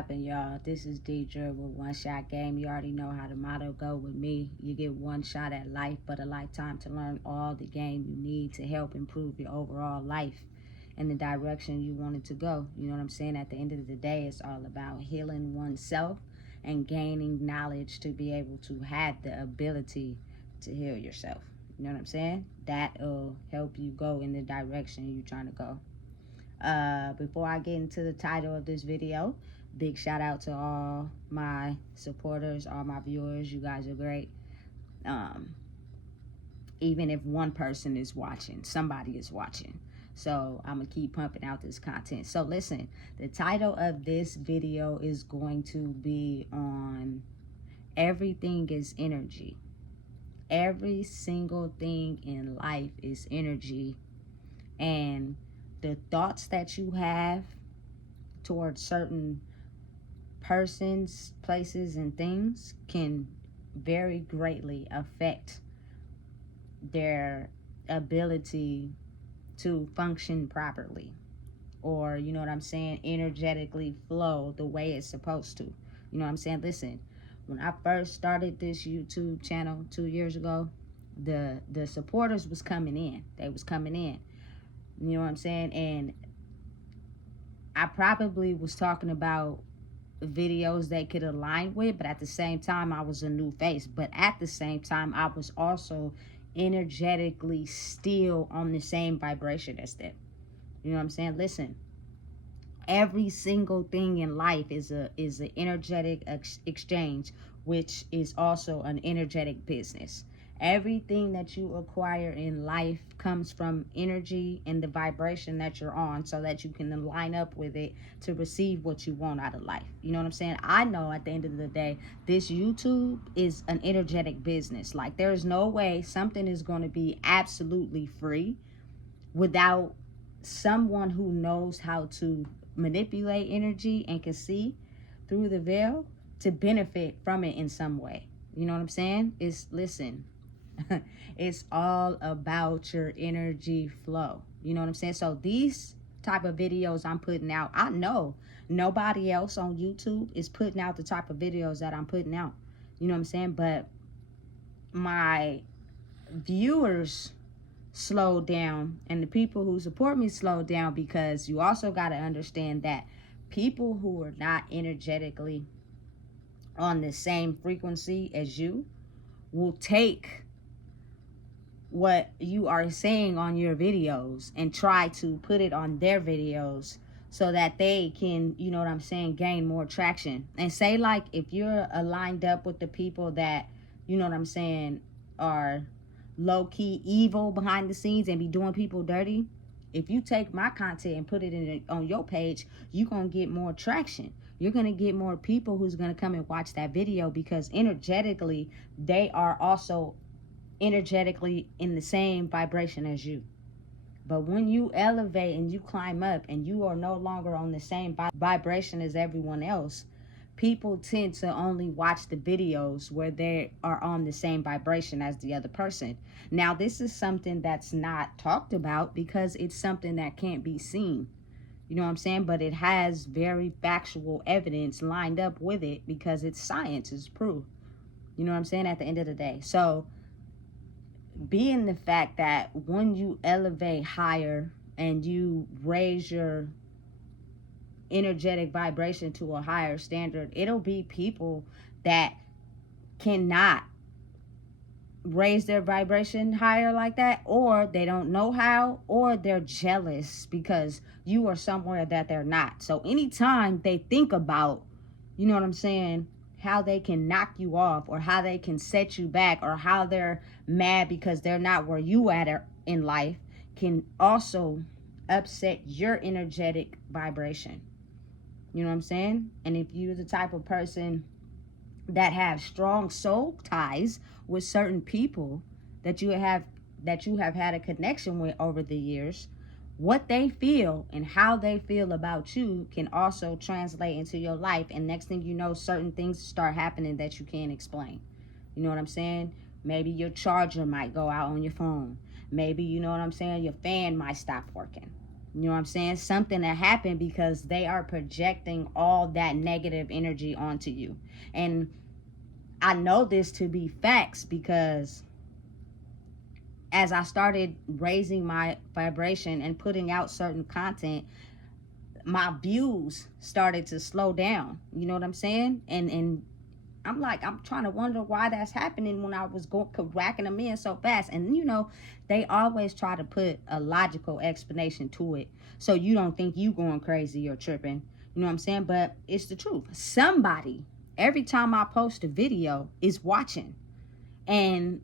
poppin', y'all? This is Deidre with One Shot Game. You already know how the motto go with me. You get one shot at life, but a lifetime to learn all the game you need to help improve your overall life in the direction you want it to go. You know what I'm saying? At the end of the day, it's all about healing oneself and gaining knowledge to be able to have the ability to heal yourself. You know what I'm saying? That'll help you go in the direction you're trying to go. Before I get into the title of this video, big shout out to all my supporters, all my viewers. You guys are great. Even if one person is watching, somebody is watching. So I'm gonna keep pumping out this content. So listen, the title of this video is going to be on everything is energy. Every single thing in life is energy, and the thoughts that you have towards certain persons, places, and things can very greatly affect their ability to function properly, or, you know what I'm saying, energetically flow the way it's supposed to. You know what I'm saying? Listen, when I first started this YouTube channel 2 years ago, the supporters was coming in. They was coming in. You know what I'm saying? And I probably was talking about videos they could align with, but at the same time, I was a new face. But at the same time, I was also energetically still on the same vibration as them. You know what I'm saying? Listen, every single thing in life is an energetic exchange, which is also an energetic business. Everything that you acquire in life comes from energy and the vibration that you're on, so that you can line up with it to receive what you want out of life. You know what I'm saying? I know at the end of the day, this YouTube is an energetic business. Like, there's no way something is going to be absolutely free without someone who knows how to manipulate energy and can see through the veil to benefit from it in some way. You know what I'm saying? Listen, it's all about your energy flow. You know what I'm saying? So these type of videos I'm putting out, I know nobody else on YouTube is putting out the type of videos that I'm putting out. You know what I'm saying? But my viewers slowed down, and the people who support me slowed down, because you also got to understand that people who are not energetically on the same frequency as you will take what you are saying on your videos and try to put it on their videos so that they can, you know what I'm saying, gain more traction. And say, like, if you're aligned up with the people that, you know what I'm saying, are low-key evil behind the scenes and be doing people dirty, if you take my content and put it on your page, you're going to get more traction. You're going to get more people who's going to come and watch that video, because energetically, they are also energetically in the same vibration as you. But when you elevate and you climb up and you are no longer on the same vibration as everyone else, people tend to only watch the videos where they are on the same vibration as the other person. Now, this is something that's not talked about because it's something that can't be seen. You know what I'm saying? But it has very factual evidence lined up with it, because it's science, it's proof. You know what I'm saying? At the end of the day. So, being the fact that when you elevate higher and you raise your energetic vibration to a higher standard, it'll be people that cannot raise their vibration higher like that, or they don't know how, or they're jealous because you are somewhere that they're not. So anytime they think about, you know what I'm saying, how they can knock you off, or how they can set you back, or how they're mad because they're not where you at in life, can also upset your energetic vibration. You know what I'm saying? And if you're the type of person that have strong soul ties with certain people that you have had a connection with over the years, what they feel and how they feel about you can also translate into your life. And next thing you know, certain things start happening that you can't explain. You know what I'm saying? Maybe your charger might go out on your phone. Maybe, you know what I'm saying, your fan might stop working. You know what I'm saying? Something that happened because they are projecting all that negative energy onto you. And I know this to be facts because as I started raising my vibration and putting out certain content, my views started to slow down. You know what I'm saying? And I'm like, I'm trying to wonder why that's happening when I was racking them in so fast. And you know, they always try to put a logical explanation to it, so you don't think you going crazy or tripping. You know what I'm saying? But it's the truth. Somebody, every time I post a video, is watching. And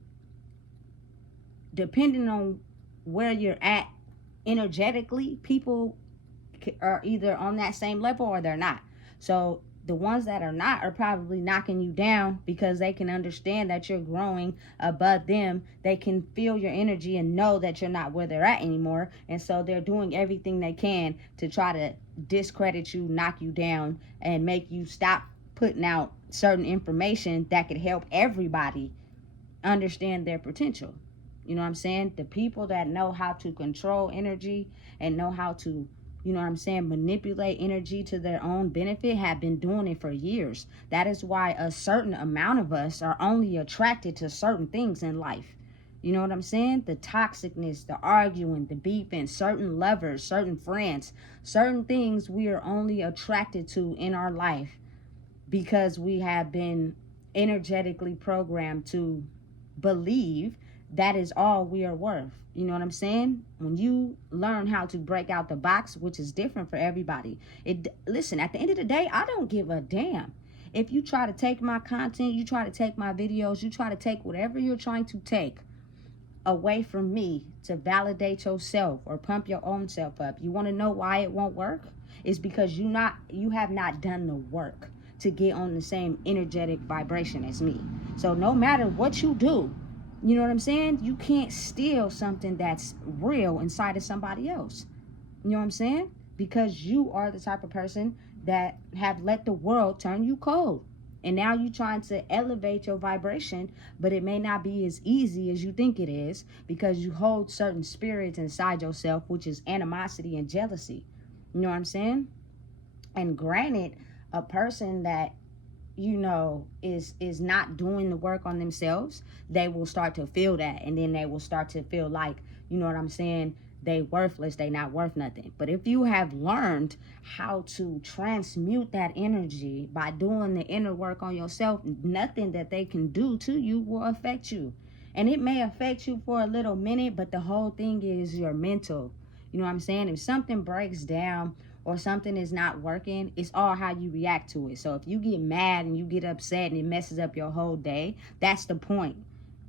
depending on where you're at energetically, people are either on that same level or they're not. So the ones that are not are probably knocking you down because they can understand that you're growing above them. They can feel your energy and know that you're not where they're at anymore. And so they're doing everything they can to try to discredit you, knock you down, and make you stop putting out certain information that could help everybody understand their potential. You know what I'm saying? The people that know how to control energy and know how to, you know what I'm saying, manipulate energy to their own benefit have been doing it for years. That is why a certain amount of us are only attracted to certain things in life. You know what I'm saying? The toxicness, the arguing, the beefing, certain lovers, certain friends, certain things we are only attracted to in our life because we have been energetically programmed to believe that is all we are worth. You know what I'm saying? When you learn how to break out the box, which is different for everybody. Listen, at the end of the day, I don't give a damn. If you try to take my content, you try to take my videos, you try to take whatever you're trying to take away from me to validate yourself or pump your own self up. You want to know why it won't work? It's because you have not done the work to get on the same energetic vibration as me. So no matter what you do, you know what I'm saying? You can't steal something that's real inside of somebody else. You know what I'm saying? Because you are the type of person that have let the world turn you cold. And now you're trying to elevate your vibration, but it may not be as easy as you think it is because you hold certain spirits inside yourself, which is animosity and jealousy. You know what I'm saying? And granted, a person that is not doing the work on themselves, they will start to feel that, and then they will start to feel like, you know what I'm saying, they worthless, they not worth nothing. But if you have learned how to transmute that energy by doing the inner work on yourself, nothing that they can do to you will affect you. And it may affect you for a little minute, but the whole thing is your mental. You know what I'm saying? If something breaks down or something is not working, it's all how you react to it. So if you get mad and you get upset and it messes up your whole day, that's the point.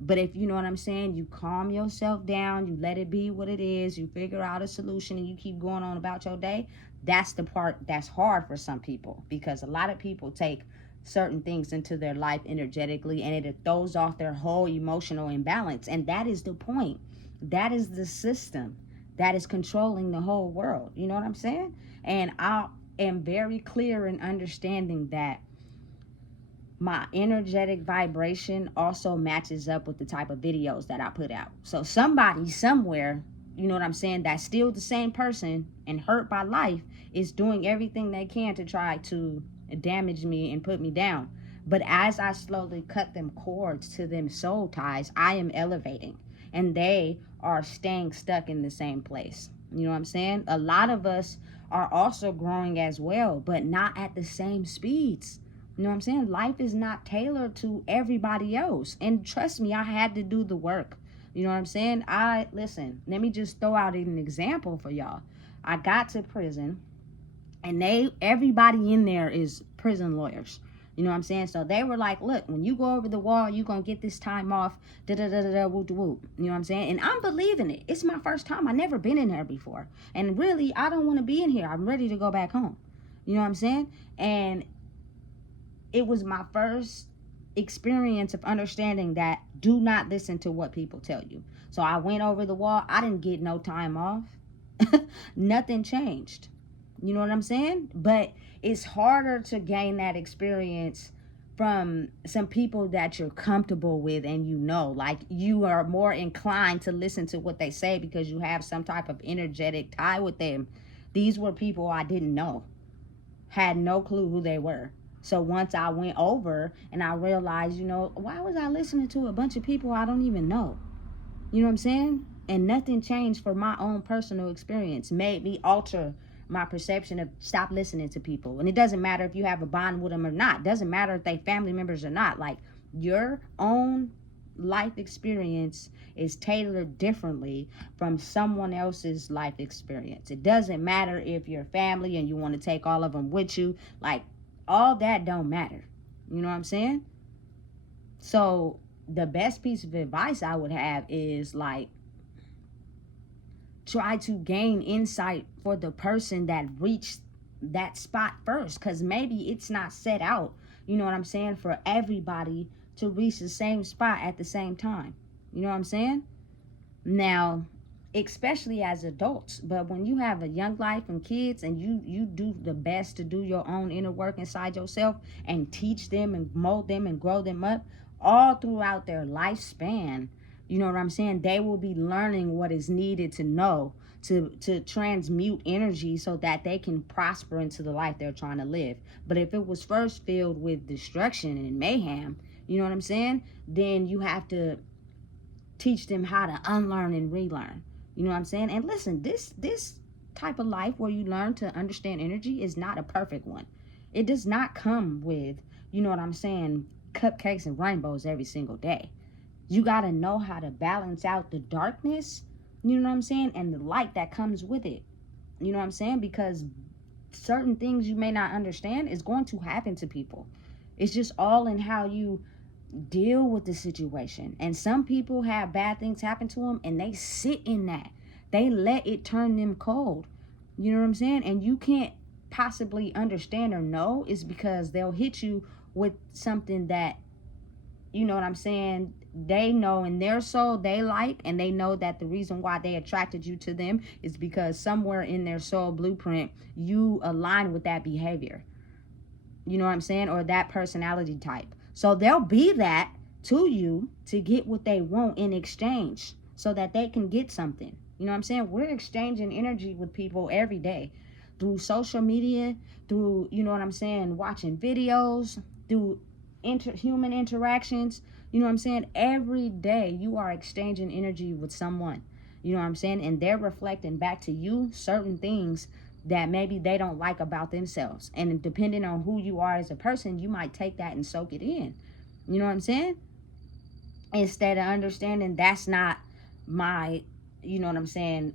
But if you know what I'm saying, you calm yourself down, you let it be what it is, you figure out a solution and you keep going on about your day, that's the part that's hard for some people, because a lot of people take certain things into their life energetically and it throws off their whole emotional imbalance. And that is the point. That is the system that is controlling the whole world. You know what I'm saying? And I am very clear in understanding that my energetic vibration also matches up with the type of videos that I put out. So somebody somewhere, you know what I'm saying, that's still the same person and hurt by life is doing everything they can to try to damage me and put me down. But as I slowly cut them cords to them soul ties, I am elevating and they are staying stuck in the same place. You know what I'm saying? A lot of us are also growing as well, but not at the same speeds. You know what I'm saying? Life is not tailored to everybody else. And trust me, I had to do the work. You know what I'm saying? Listen, let me just throw out an example for y'all. I got to prison and everybody in there is prison lawyers. You know what I'm saying? So they were like, look, when you go over the wall, you're going to get this time off, da-da-da-da-da, whoop-de-whoop. You know what I'm saying? And I'm believing it. It's my first time. I've never been in there before. And really, I don't want to be in here. I'm ready to go back home. You know what I'm saying? And it was my first experience of understanding that do not listen to what people tell you. So I went over the wall. I didn't get no time off. Nothing changed. You know what I'm saying? But it's harder to gain that experience from some people that you're comfortable with, and you know, like, you are more inclined to listen to what they say because you have some type of energetic tie with them. These were people I didn't know, had no clue who they were. So once I went over and I realized, why was I listening to a bunch of people I don't even know? You know what I'm saying? And nothing changed for my own personal experience, made me alter my perception of stop listening to people. And it doesn't matter if you have a bond with them or not. It doesn't matter if they family members or not. Like, your own life experience is tailored differently from someone else's life experience. It doesn't matter if you're family and you want to take all of them with you. Like, all that don't matter. You know what I'm saying? So the best piece of advice I would have is, like, try to gain insight for the person that reached that spot first, because maybe it's not set out, you know what I'm saying, for everybody to reach the same spot at the same time. You know what I'm saying? Now, especially as adults, but when you have a young life and kids, and you do the best to do your own inner work inside yourself and teach them and mold them and grow them up all throughout their lifespan, you know what I'm saying, they will be learning what is needed to know to transmute energy so that they can prosper into the life they're trying to live. But if it was first filled with destruction and mayhem, you know what I'm saying, then you have to teach them how to unlearn and relearn. You know what I'm saying? And listen, this type of life where you learn to understand energy is not a perfect one. It does not come with, you know what I'm saying, cupcakes and rainbows every single day. You got to know how to balance out the darkness, you know what I'm saying, and the light that comes with it. You know what I'm saying? Because certain things you may not understand is going to happen to people. It's just all in how you deal with the situation. And some people have bad things happen to them and they sit in that. They let it turn them cold. You know what I'm saying? And you can't possibly understand or know, is because they'll hit you with something that, you know what I'm saying, they know in their soul they like, and they know that the reason why they attracted you to them is because somewhere in their soul blueprint you align with that behavior. You know what I'm saying? Or that personality type. So they'll be that to you to get what they want in exchange so that they can get something. You know what I'm saying? We're exchanging energy with people every day through social media, through, you know what I'm saying, watching videos, through human interactions. You know what I'm saying? Every day you are exchanging energy with someone. You know what I'm saying? And they're reflecting back to you certain things that maybe they don't like about themselves. And depending on who you are as a person, you might take that and soak it in. You know what I'm saying? Instead of understanding that's not my, you know what I'm saying,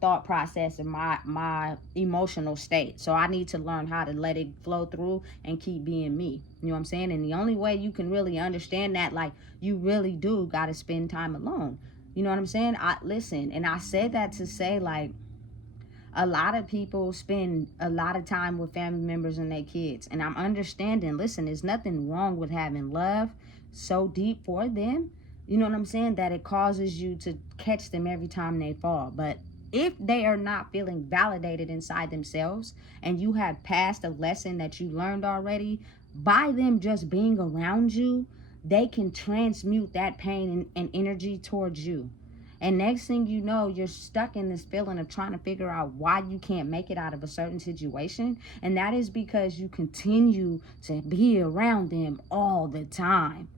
thought process and my emotional state. So I need to learn how to let it flow through and keep being me. You know what I'm saying? And the only way you can really understand that, like, you really do got to spend time alone. You know what I'm saying? Listen, and I said that to say, like, a lot of people spend a lot of time with family members and their kids. And I'm understanding, listen, there's nothing wrong with having love so deep for them, you know what I'm saying, that it causes you to catch them every time they fall. But if they are not feeling validated inside themselves, and you have passed a lesson that you learned already, by them just being around you, they can transmute that pain and energy towards you. And next thing you know, you're stuck in this feeling of trying to figure out why you can't make it out of a certain situation. And that is because you continue to be around them all the time.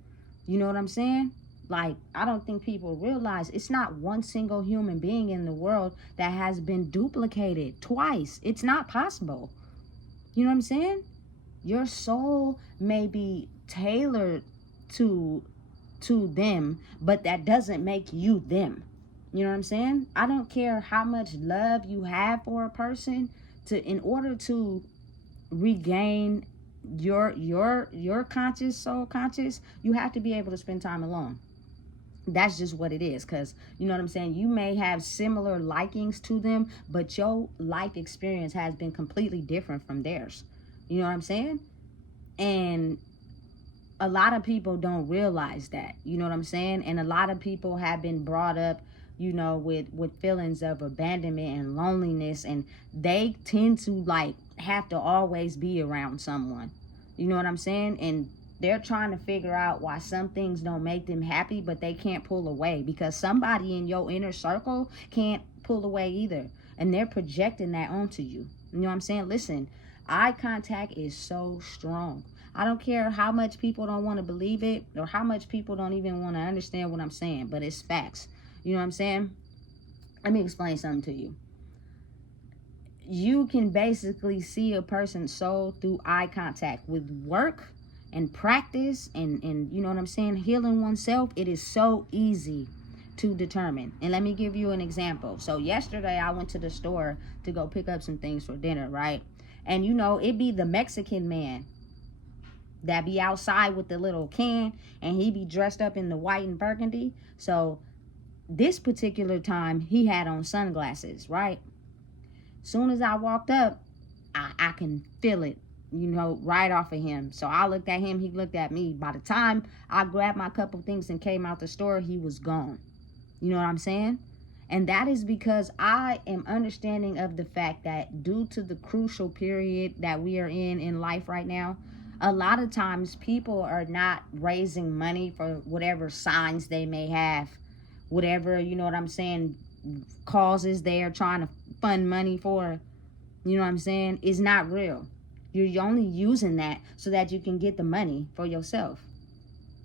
You know what I'm saying? Like, I don't think people realize it's not one single human being in the world that has been duplicated twice. It's not possible. You know what I'm saying? Your soul may be tailored to them, but that doesn't make you them. You know what I'm saying? I don't care how much love you have for a person, in order to regain your conscious, soul conscious, you have to be able to spend time alone. That's just what it is. Because, you know what I'm saying, you may have similar likings to them, but your life experience has been completely different from theirs. You know what I'm saying? And a lot of people don't realize that. You know what I'm saying? And a lot of people have been brought up, you know, with feelings of abandonment and loneliness, and they tend to, like, have to always be around someone. You know what I'm saying? And they're trying to figure out why some things don't make them happy, but they can't pull away because somebody in your inner circle can't pull away either. And they're projecting that onto you. You know what I'm saying? Listen, eye contact is so strong. I don't care how much people don't want to believe it or how much people don't even want to understand what I'm saying, but it's facts. You know what I'm saying? Let me explain something to you. You can basically see a person's soul through eye contact. With work and practice and you know what I'm saying, healing oneself, it is so easy to determine. And let me give you an example. So yesterday I went to the store to go pick up some things for dinner, right? And you know, it be the Mexican man that be outside with the little can, and he be dressed up in the white and burgundy. So this particular time he had on sunglasses, right? Soon as I walked up, I can feel it, you know, right off of him. So I looked at him, he looked at me. By the time I grabbed my couple things and came out the store, he was gone. You know what I'm saying? And that is because I am understanding of the fact that due to the crucial period that we are in life right now, a lot of times people are not raising money for whatever signs they may have, whatever, you know what I'm saying, causes they are trying to fund money for, you know what I'm saying, is not real. You're only using that so that you can get the money for yourself.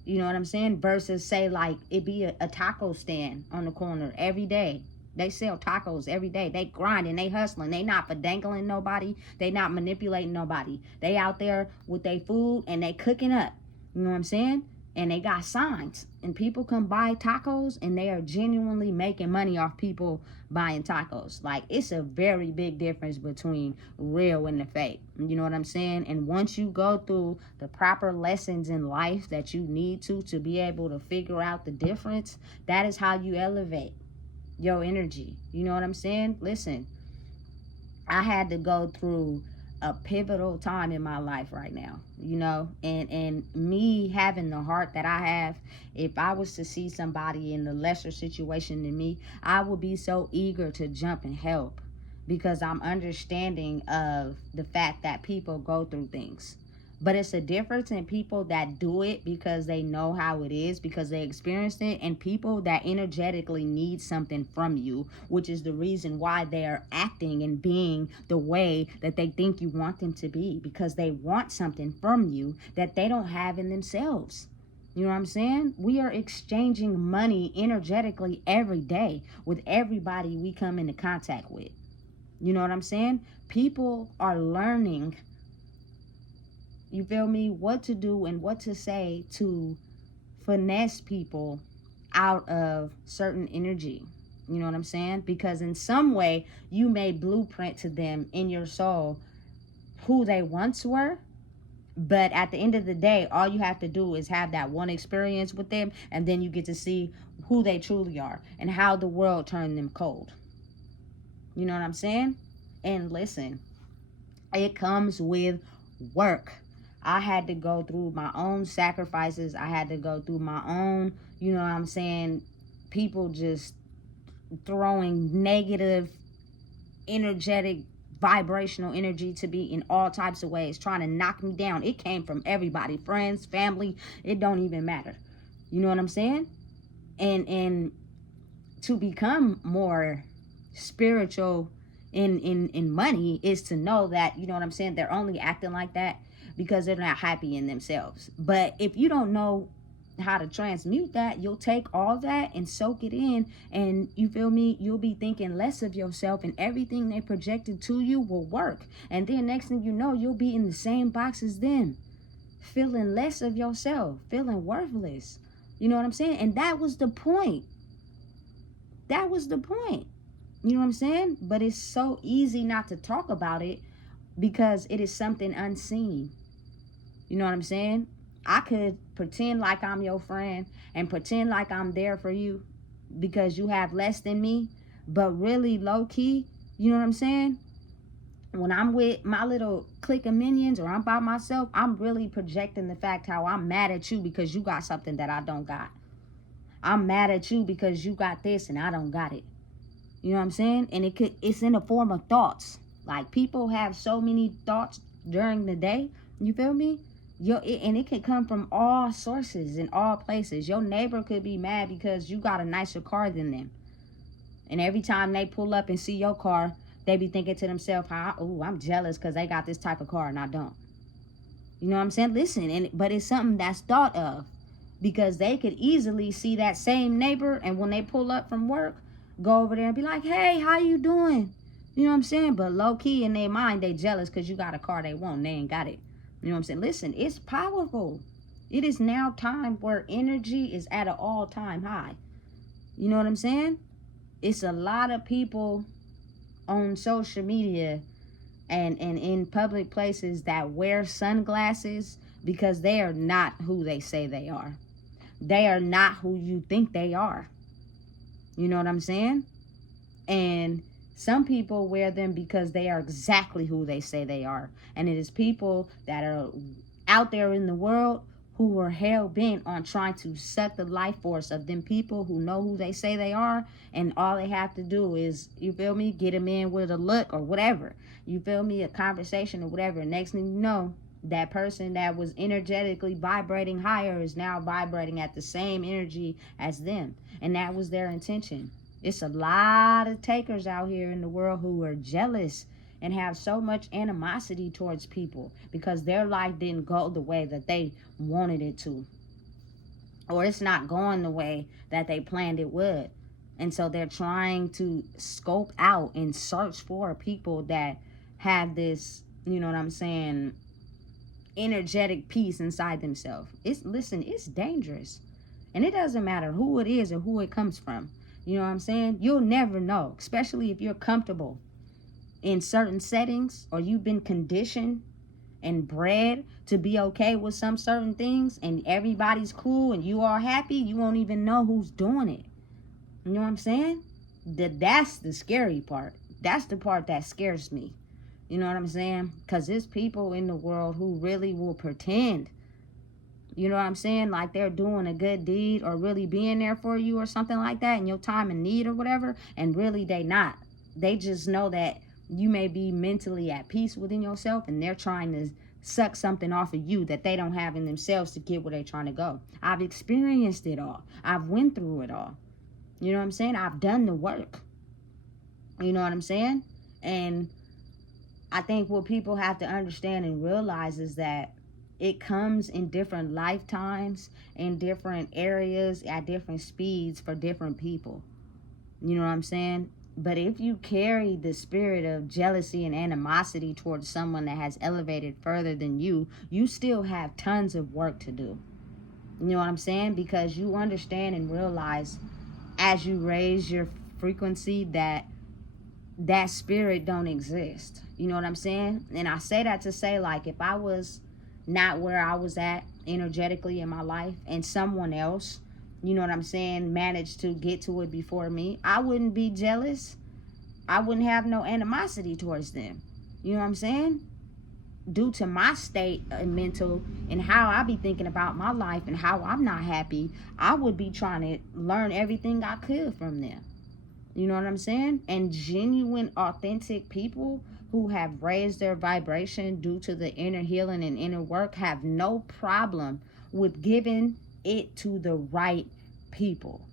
You know what I'm saying? Versus say like it be a taco stand on the corner every day. They sell tacos every day. They grinding, they hustling. They not for dangling nobody. They not manipulating nobody. They out there with their food and they cooking up. You know what I'm saying? And they got signs. And people come buy tacos and they are genuinely making money off people buying tacos. Like, it's a very big difference between real and the fake. You know what I'm saying? And once you go through the proper lessons in life that you need to be able to figure out the difference, that is how you elevate your energy. You know what I'm saying? Listen, I had to go through a pivotal time in my life right now, you know, and me having the heart that I have, if I was to see somebody in a lesser situation than me, I would be so eager to jump and help, because I'm understanding of the fact that people go through things. But it's a difference in people that do it because they know how it is, because they experienced it, and people that energetically need something from you, which is the reason why they are acting and being the way that they think you want them to be, because they want something from you that they don't have in themselves. You know what I'm saying? We are exchanging money energetically every day with everybody we come into contact with. You know what I'm saying? People are learning, you feel me, what to do and what to say to finesse people out of certain energy. You know what I'm saying? Because in some way, you may blueprint to them in your soul who they once were. But at the end of the day, all you have to do is have that one experience with them, and then you get to see who they truly are and how the world turned them cold. You know what I'm saying? And listen, it comes with work. I had to go through my own sacrifices. I had to go through my own, you know what I'm saying, people just throwing negative, energetic, vibrational energy to me in all types of ways, trying to knock me down. It came from everybody, friends, family, it don't even matter. You know what I'm saying? And to become more spiritual in money is to know that, you know what I'm saying, they're only acting like that because they're not happy in themselves. But if you don't know how to transmute that, you'll take all that and soak it in, and you feel me, you'll be thinking less of yourself, and everything they projected to you will work. And then next thing you know, you'll be in the same box as them, feeling less of yourself, feeling worthless. You know what I'm saying? And that was the point. That was the point. You know what I'm saying? But it's so easy not to talk about it because it is something unseen. You know what I'm saying? I could pretend like I'm your friend and pretend like I'm there for you because you have less than me. But really low key, you know what I'm saying? When I'm with my little clique of minions or I'm by myself, I'm really projecting the fact how I'm mad at you because you got something that I don't got. I'm mad at you because you got this and I don't got it. You know what I'm saying? And it's in the form of thoughts. Like, people have so many thoughts during the day. You feel me? And it can come from all sources and all places. Your neighbor could be mad because you got a nicer car than them. And every time they pull up and see your car, they be thinking to themselves, "Oh, I'm jealous because they got this type of car and I don't." You know what I'm saying? Listen, but it's something that's thought of, because they could easily see that same neighbor, and when they pull up from work, go over there and be like, "Hey, how you doing?" You know what I'm saying? But low key in their mind, they jealous because you got a car they want. They ain't got it. You know what I'm saying? Listen, it's powerful. It is now time where energy is at an all-time high. You know what I'm saying? It's a lot of people on social media and in public places that wear sunglasses because they are not who they say they are. They are not who you think they are. You know what I'm saying? And some people wear them because they are exactly who they say they are. And it is people that are out there in the world who are hell-bent on trying to suck the life force of them people who know who they say they are. And all they have to do is, you feel me, get them in with a look or whatever. You feel me, a conversation or whatever. Next thing you know, that person that was energetically vibrating higher is now vibrating at the same energy as them. And that was their intention. It's a lot of takers out here in the world who are jealous and have so much animosity towards people because their life didn't go the way that they wanted it to. Or it's not going the way that they planned it would. And so they're trying to scope out and search for people that have this, you know what I'm saying, energetic peace inside themselves. It's dangerous. And it doesn't matter who it is or who it comes from. You know what I'm saying? You'll never know, especially if you're comfortable in certain settings or you've been conditioned and bred to be okay with some certain things and everybody's cool and you are happy. You won't even know who's doing it. You know what I'm saying? That's the scary part. That's the part that scares me. You know what I'm saying? Because there's people in the world who really will pretend, you know what I'm saying, like they're doing a good deed or really being there for you or something like that in your time of need or whatever, and really they not. They just know that you may be mentally at peace within yourself and they're trying to suck something off of you that they don't have in themselves to get where they're trying to go. I've experienced it all. I've went through it all. You know what I'm saying? I've done the work. You know what I'm saying? And I think what people have to understand and realize is that it comes in different lifetimes, in different areas, at different speeds for different people. You know what I'm saying? But if you carry the spirit of jealousy and animosity towards someone that has elevated further than you, you still have tons of work to do. You know what I'm saying? Because you understand and realize as you raise your frequency that spirit don't exist. You know what I'm saying? And I say that to say, like, if I was not where I was at energetically in my life and someone else, you know what I'm saying, managed to get to it before me, I wouldn't be jealous. I wouldn't have no animosity towards them. You know what I'm saying? Due to my state and mental and how I be thinking about my life and how I'm not happy, I would be trying to learn everything I could from them. You know what I'm saying? And genuine, authentic people who have raised their vibration due to the inner healing and inner work have no problem with giving it to the right people.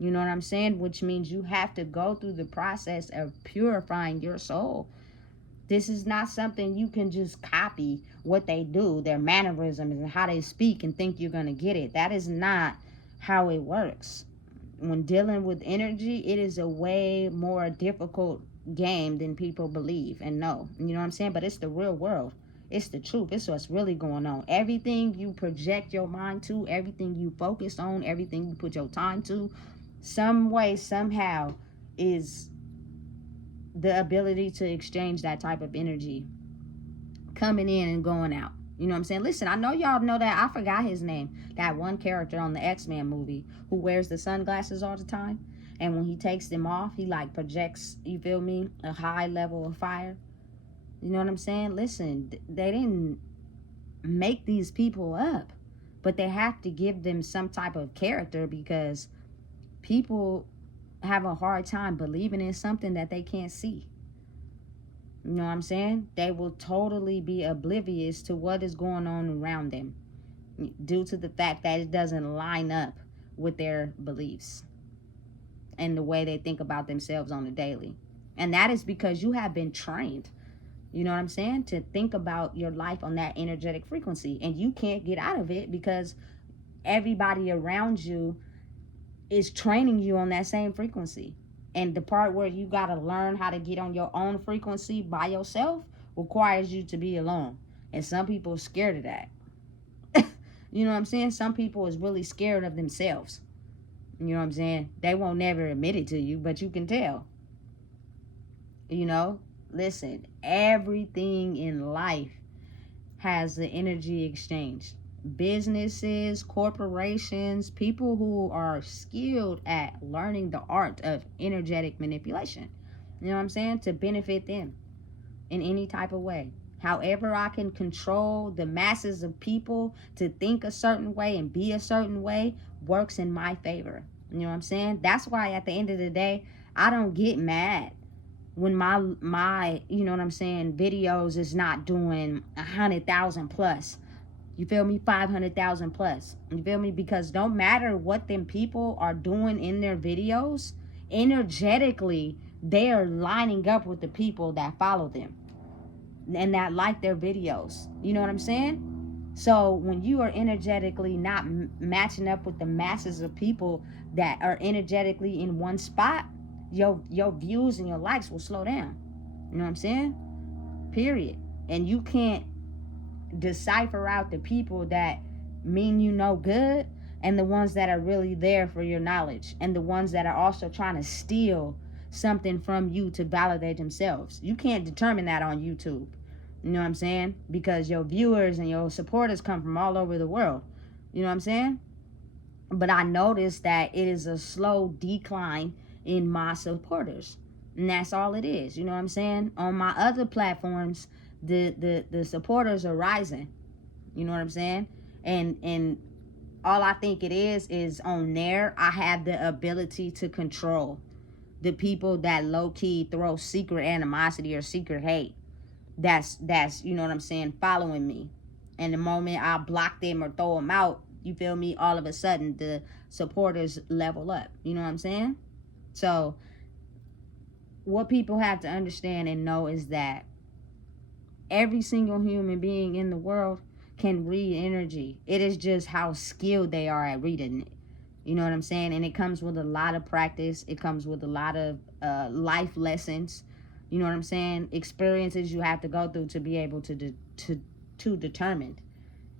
You know what I'm saying? Which means you have to go through the process of purifying your soul. This is not something you can just copy what they do, their mannerisms and how they speak and think you're going to get it. That is not how it works. When dealing with energy, it is a way more difficult game than people believe and know. You know what I'm saying? But it's the real world. It's the truth. It's what's really going on. Everything you project your mind to, everything you focus on, everything you put your time to, some way, somehow, is the ability to exchange that type of energy coming in and going out. You know what I'm saying? Listen, I know y'all know that. I forgot his name. That one character on the X-Men movie who wears the sunglasses all the time. And when he takes them off, he like projects, you feel me, a high level of fire. You know what I'm saying? Listen, they didn't make these people up. But they have to give them some type of character because people have a hard time believing in something that they can't see. You know what I'm saying? They will totally be oblivious to what is going on around them due to the fact that it doesn't line up with their beliefs and the way they think about themselves on a daily. And that is because you have been trained, you know what I'm saying, to think about your life on that energetic frequency. And you can't get out of it because everybody around you is training you on that same frequency. And the part where you got to learn how to get on your own frequency by yourself requires you to be alone. And some people are scared of that. You know what I'm saying? Some people is really scared of themselves. You know what I'm saying? They won't never admit it to you, but you can tell. You know, listen, everything in life has the energy exchange. Businesses, corporations, people who are skilled at learning the art of energetic manipulation. You know what I'm saying? To benefit them in any type of way. However I can control the masses of people to think a certain way and be a certain way works in my favor. You know what I'm saying? That's why at the end of the day, I don't get mad when my you know what I'm saying, videos is not doing 100,000 plus. You feel me? 500,000 plus. You feel me? Because don't matter what them people are doing in their videos, energetically, they are lining up with the people that follow them and that like their videos. You know what I'm saying? So when you are energetically not matching up with the masses of people that are energetically in one spot, your views and your likes will slow down. You know what I'm saying? Period. And you can't decipher out the people that mean you no good and the ones that are really there for your knowledge and the ones that are also trying to steal something from you to validate themselves. You can't determine that on YouTube. You know what I'm saying? Because your viewers and your supporters come from all over the world. You know what I'm saying? But I noticed that it is a slow decline in my supporters. And that's all it is. You know what I'm saying? On my other platforms, the supporters are rising. You know what I'm saying? And all I think it is on there, I have the ability to control the people that low-key throw secret animosity or secret hate. That's you know what I'm saying, following me. And the moment I block them or throw them out, you feel me, all of a sudden the supporters level up. You know what I'm saying? So what people have to understand and know is that every single human being in the world can read energy. It is just how skilled they are at reading it. You know what I'm saying? And it comes with a lot of practice. It comes with a lot of life lessons. You know what I'm saying? Experiences you have to go through to be able to determine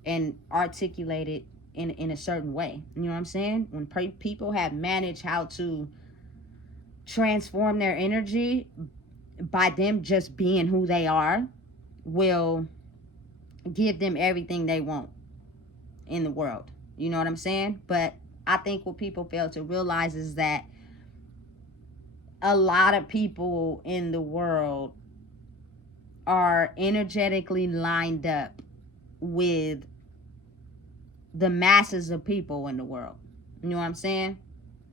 and articulate it in a certain way. You know what I'm saying? When people have managed how to transform their energy by them just being who they are, will give them everything they want in the world. You know what I'm saying? But I think what people fail to realize is that a lot of people in the world are energetically lined up with the masses of people in the world. You know what I'm saying?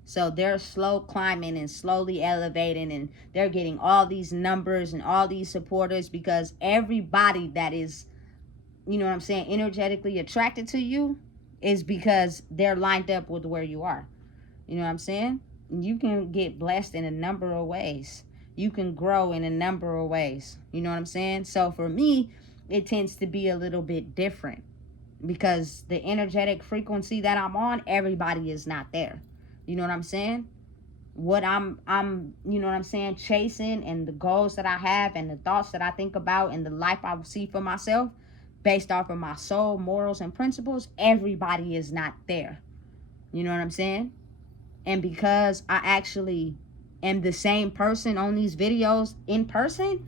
So they're slow climbing and slowly elevating, and they're getting all these numbers and all these supporters because everybody that is, you know what I'm saying, energetically attracted to you is because they're lined up with where you are. You know what I'm saying? You can get blessed in a number of ways. You can grow in a number of ways. You know what I'm saying? So for me, it tends to be a little bit different because the energetic frequency that I'm on, everybody is not there. You know what I'm saying? What I'm you know what I'm saying, chasing, and the goals that I have and the thoughts that I think about and the life I see for myself based off of my soul, morals, and principles, everybody is not there. You know what I'm saying? And because I actually am the same person on these videos in person,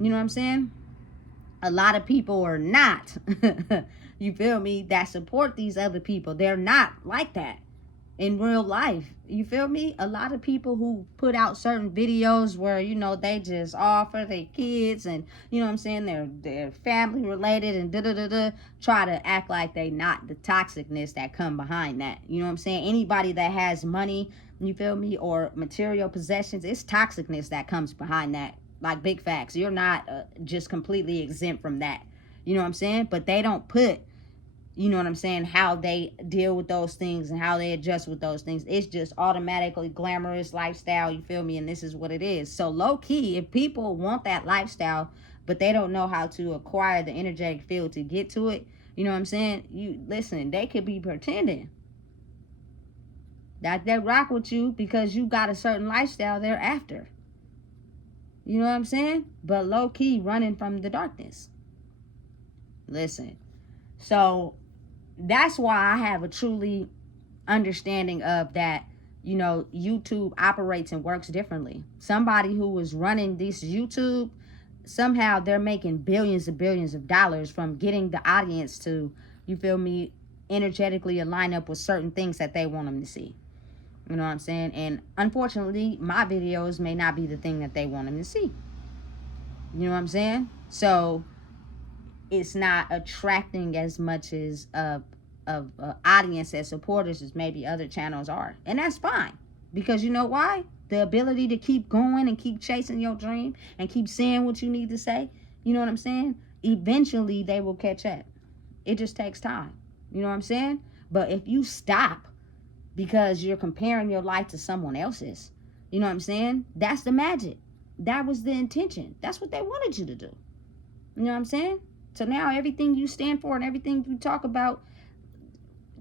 you know what I'm saying? A lot of people are not, you feel me, that support these other people. They're not like that in real life. You feel me? A lot of people who put out certain videos where, you know, they just offer their kids and, you know what I'm saying, they're family related and try to act like they not the toxicness that come behind that. You know what I'm saying? Anybody that has money, you feel me, or material possessions, it's toxicness that comes behind that. Like, big facts. You're not just completely exempt from that. You know what I'm saying? But they don't put, you know what I'm saying, how they deal with those things and how they adjust with those things. It's just automatically glamorous lifestyle, you feel me? And this is what it is. So low key, if people want that lifestyle, but they don't know how to acquire the energetic field to get to it, you know what I'm saying? You listen, they could be pretending that they rock with you because you got a certain lifestyle they're after. You know what I'm saying? But low key running from the darkness. Listen. So that's why I have a truly understanding of that, you know, YouTube operates and works differently. Somebody who is running this YouTube, somehow they're making billions and billions of dollars from getting the audience to, you feel me, energetically align up with certain things that they want them to see. You know what I'm saying? And unfortunately, my videos may not be the thing that they want them to see. You know what I'm saying? So it's not attracting as much as of audience as supporters as maybe other channels are. And that's fine. Because you know why? The ability to keep going and keep chasing your dream and keep saying what you need to say. You know what I'm saying? Eventually they will catch up. It just takes time. You know what I'm saying? But if you stop because you're comparing your life to someone else's, you know what I'm saying? That's the magic. That was the intention. That's what they wanted you to do. You know what I'm saying? So now everything you stand for and everything you talk about,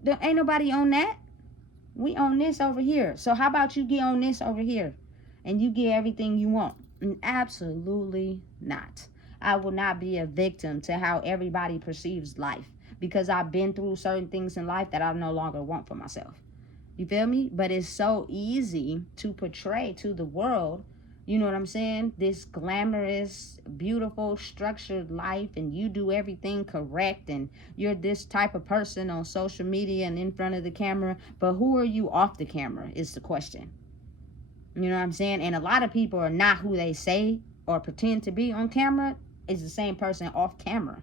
there ain't nobody on that. We own this over here. So how about you get on this over here and you get everything you want? And absolutely not. I will not be a victim to how everybody perceives life because I've been through certain things in life that I no longer want for myself. You feel me? But it's so easy to portray to the world, you know what I'm saying, this glamorous, beautiful, structured life, and you do everything correct, and you're this type of person on social media and in front of the camera, but who are you off the camera is the question. You know what I'm saying? And a lot of people are not who they say or pretend to be on camera. Is the same person off camera.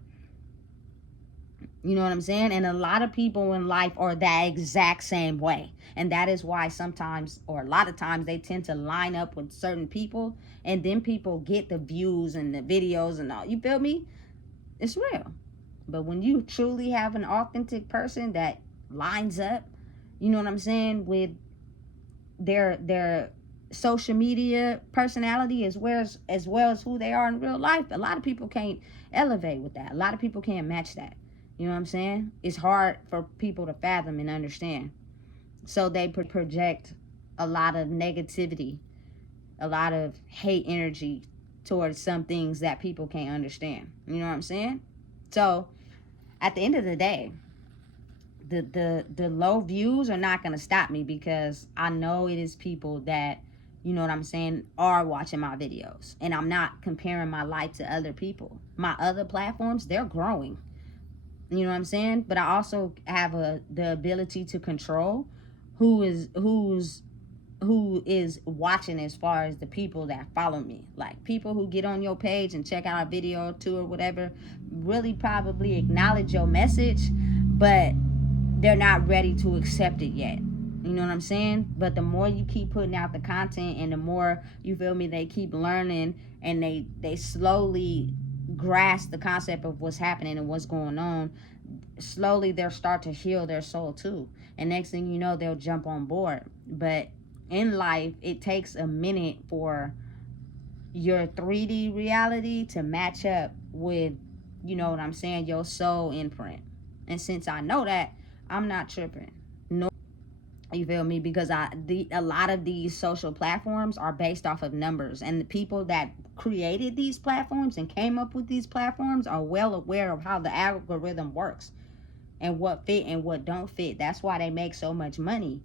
You know what I'm saying? And a lot of people in life are that exact same way. And that is why sometimes, or a lot of times, they tend to line up with certain people. And then people get the views and the videos and all. You feel me? It's real. But when you truly have an authentic person that lines up, you know what I'm saying, with their social media personality as well as who they are in real life, a lot of people can't elevate with that. A lot of people can't match that. You know what I'm saying? It's hard for people to fathom and understand. So they project a lot of negativity, a lot of hate energy towards some things that people can't understand. You know what I'm saying? So at the end of the day, the low views are not going to stop me because I know it is people that, you know what I'm saying, are watching my videos. And I'm not comparing my life to other people. My other platforms, they're growing. You know what I'm saying? But I also have the ability to control who is watching as far as the people that follow me. Like people who get on your page and check out a video or two or whatever, really probably acknowledge your message, but they're not ready to accept it yet. You know what I'm saying? But the more you keep putting out the content and the more, you feel me, they keep learning and they slowly grasp the concept of what's happening and what's going on, slowly they'll start to heal their soul too. And next thing you know, they'll jump on board. But in life, it takes a minute for your 3D reality to match up with, you know what I'm saying, your soul imprint. And since I know that, I'm not tripping. No, you feel me? Because a lot of these social platforms are based off of numbers, and the people that created these platforms and came up with these platforms are well aware of how the algorithm works and what fit and what don't fit. That's why they make so much money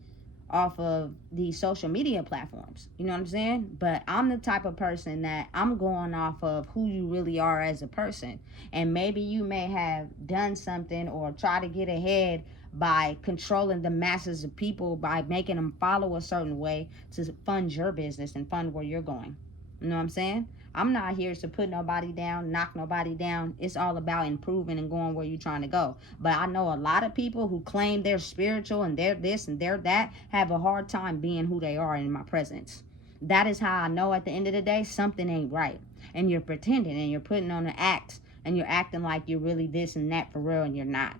off of these social media platforms. You know what I'm saying? But I'm the type of person that I'm going off of who you really are as a person. And maybe you may have done something or try to get ahead by controlling the masses of people by making them follow a certain way to fund your business and fund where you're going. You know what I'm saying? I'm not here to put nobody down, knock nobody down. It's all about improving and going where you're trying to go. But I know a lot of people who claim they're spiritual and they're this and they're that have a hard time being who they are in my presence. That is how I know at the end of the day something ain't right. and you're pretending and you're putting on an act and you're acting like you're really this and that for real, and you're not.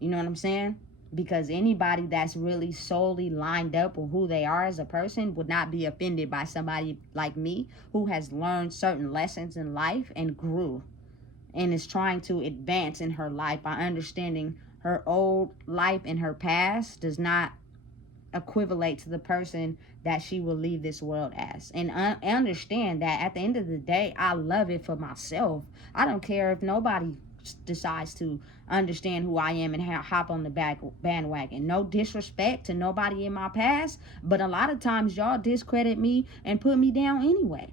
You know what I'm saying? Because anybody that's really solely lined up with who they are as a person would not be offended by somebody like me who has learned certain lessons in life and grew and is trying to advance in her life by understanding her old life and her past does not equivalent to the person that she will leave this world as. And understand that at the end of the day, I love it for myself. I don't care if nobody decides to understand who I am and hop on the bandwagon. No disrespect to nobody in my past, but a lot of times y'all discredit me and put me down anyway.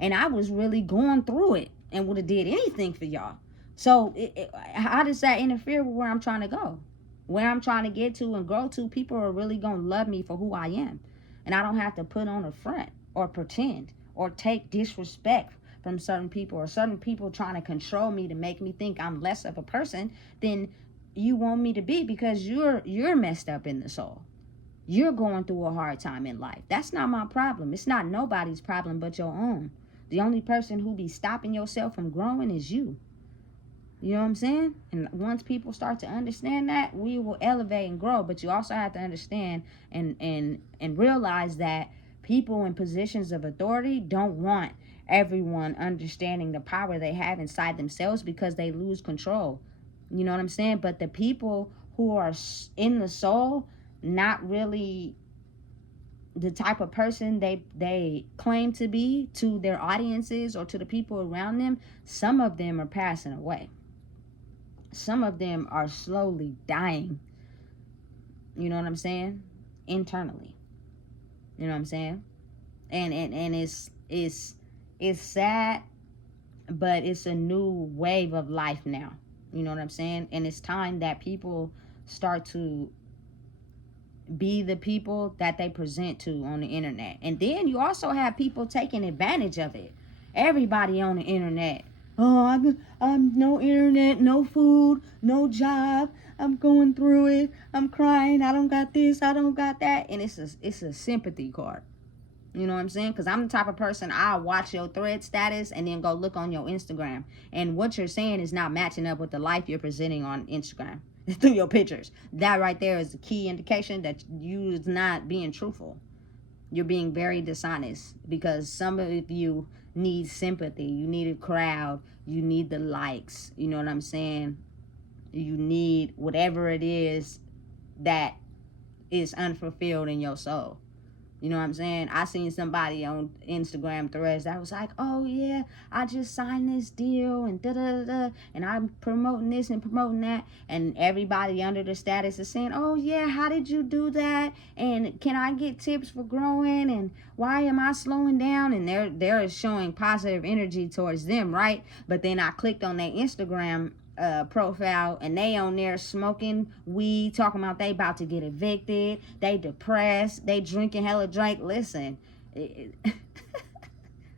And I was really going through it and would have did anything for y'all. So how does that interfere with where I'm trying to go? Where I'm trying to get to and grow to, people are really going to love me for who I am. And I don't have to put on a front or pretend or take disrespect from certain people, or certain people trying to control me to make me think I'm less of a person than you want me to be, because you're messed up in the soul. You're going through a hard time in life. That's not my problem. It's not nobody's problem but your own. The only person who be stopping yourself from growing is you. You know what I'm saying? And once people start to understand that, we will elevate and grow. But you also have to understand and realize that people in positions of authority don't want everyone understanding the power they have inside themselves, because they lose control. You know what I'm saying? But the people who are in the soul, not really the type of person they claim to be to their audiences or to the people around them, some of them are passing away. Some of them are slowly dying. You know what I'm saying? Internally. You know what I'm saying? And it's sad, but it's a new wave of life now. You know what I'm saying? And it's time that people start to be the people that they present to on the internet. And then you also have people taking advantage of it. Everybody on the internet. Oh, I'm no internet, no food, no job. I'm going through it. I'm crying. I don't got this. I don't got that. And it's a sympathy card. You know what I'm saying? Because I'm the type of person, I'll watch your thread status and then go look on your Instagram. And what you're saying is not matching up with the life you're presenting on Instagram through your pictures. That right there is the key indication that you is not being truthful. You're being very dishonest, because some of you need sympathy. You need a crowd. You need the likes. You know what I'm saying? You need whatever it is that is unfulfilled in your soul. You know what I'm saying? I seen somebody on Instagram threads that was like, oh yeah, I just signed this deal and da-da-da-da, and I'm promoting this and promoting that. And everybody under the status is saying, oh yeah, how did you do that? And can I get tips for growing? And why am I slowing down? And they're showing positive energy towards them, right? But then I clicked on their Instagram profile, and they on there smoking weed, talking about they about to get evicted, they depressed, they drinking hella drink. Listen,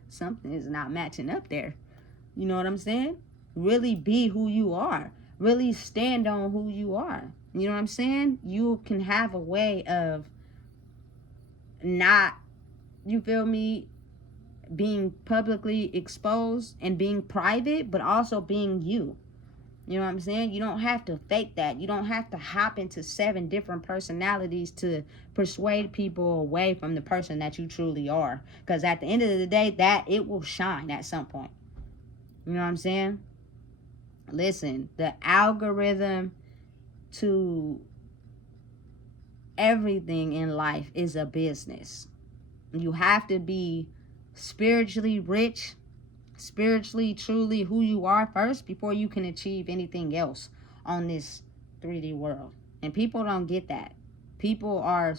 something is not matching up there. You know what I'm saying? Really be who you are. Really stand on who you are. You know what I'm saying? You can have a way of not, you feel me, being publicly exposed and being private, but also being you. You know what I'm saying? You don't have to fake that. You don't have to hop into 7 different personalities to persuade people away from the person that you truly are. Because at the end of the day, that it will shine at some point. You know what I'm saying? Listen, the algorithm to everything in life is a business. You have to be spiritually rich, spiritually truly who you are first before you can achieve anything else on this 3D world. And people don't get that. People are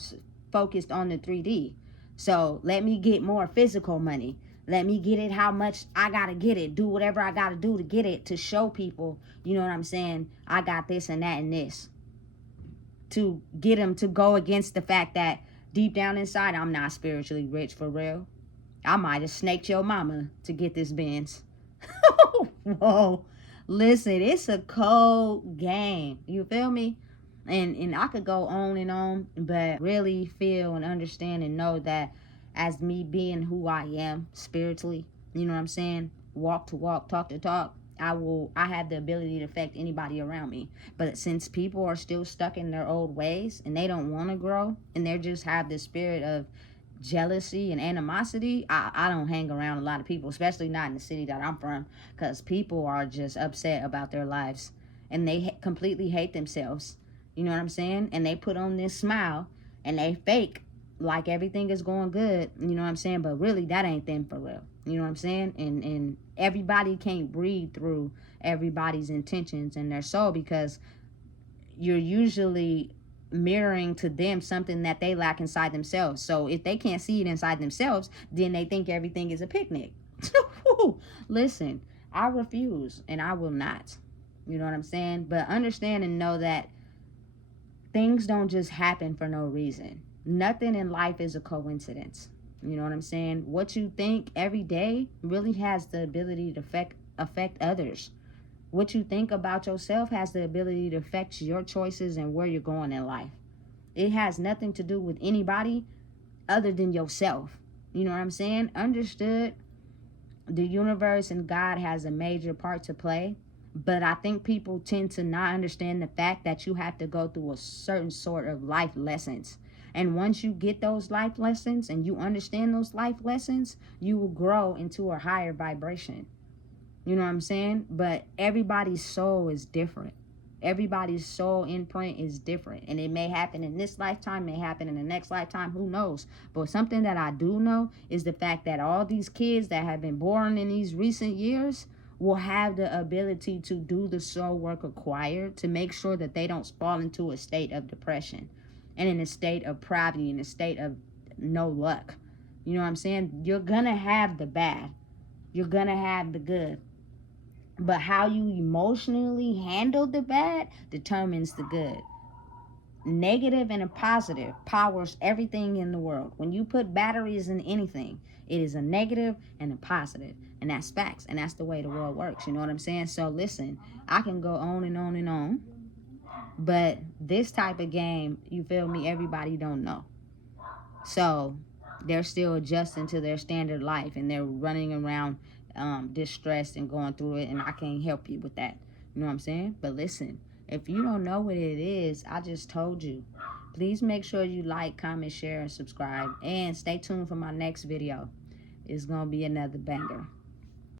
focused on the 3D. So let me get more physical money. Let me get it how much I gotta get it. Do whatever I gotta do to get it, to show people, you know what I'm saying, I got this and that and this. To get them to go against the fact that deep down inside, I'm not spiritually rich for real. I might have snaked your mama to get this Benz. Whoa. Listen, it's a cold game. You feel me? And I could go on, but really feel and understand and know that as me being who I am spiritually, You know what I'm saying? Walk to walk, talk to talk. I have the ability to affect anybody around me. But since people are still stuck in their old ways and they don't want to grow and they just have this spirit of jealousy and animosity, I don't hang around a lot of people, especially not in the city that I'm from, because people are just upset about their lives and they completely hate themselves. You know what I'm saying? And they put on this smile and they fake like everything is going good, you know what I'm saying? But really, that ain't them for real. You know what I'm saying? And everybody can't breathe through everybody's intentions and their soul, because you're usually mirroring to them something that they lack inside themselves. So if they can't see it inside themselves, then they think everything is a picnic. Listen, I refuse and I will not. You know what I'm saying? But understand and know that things don't just happen for no reason. Nothing in life is a coincidence. You know what I'm saying? What you think every day really has the ability to affect others. What you think about yourself has the ability to affect your choices and where you're going in life. It has nothing to do with anybody other than yourself. You know what I'm saying? Understood? The universe and God has a major part to play. But I think people tend to not understand the fact that you have to go through a certain sort of life lessons. And once you get those life lessons and you understand those life lessons, you will grow into a higher vibration. You know what I'm saying? But everybody's soul is different. Everybody's soul imprint is different. And it may happen in this lifetime, may happen in the next lifetime, who knows? But something that I do know is the fact that all these kids that have been born in these recent years will have the ability to do the soul work required to make sure that they don't fall into a state of depression and in a state of poverty, in a state of no luck. You know what I'm saying? You're gonna have the bad. You're gonna have the good. But how you emotionally handle the bad determines the good. Negative and a positive powers everything in the world. When you put batteries in anything, it is a negative and a positive. And that's facts. And that's the way the world works. You know what I'm saying? So listen, I can go on and on and on. But this type of game, you feel me, everybody don't know. So they're still adjusting to their standard life and they're running around distressed and going through it, and I can't help you with that. You know what I'm saying? But listen, if you don't know what it is, I just told you. Please make sure you like, comment, share, and subscribe. And stay tuned for my next video. It's going to be another banger.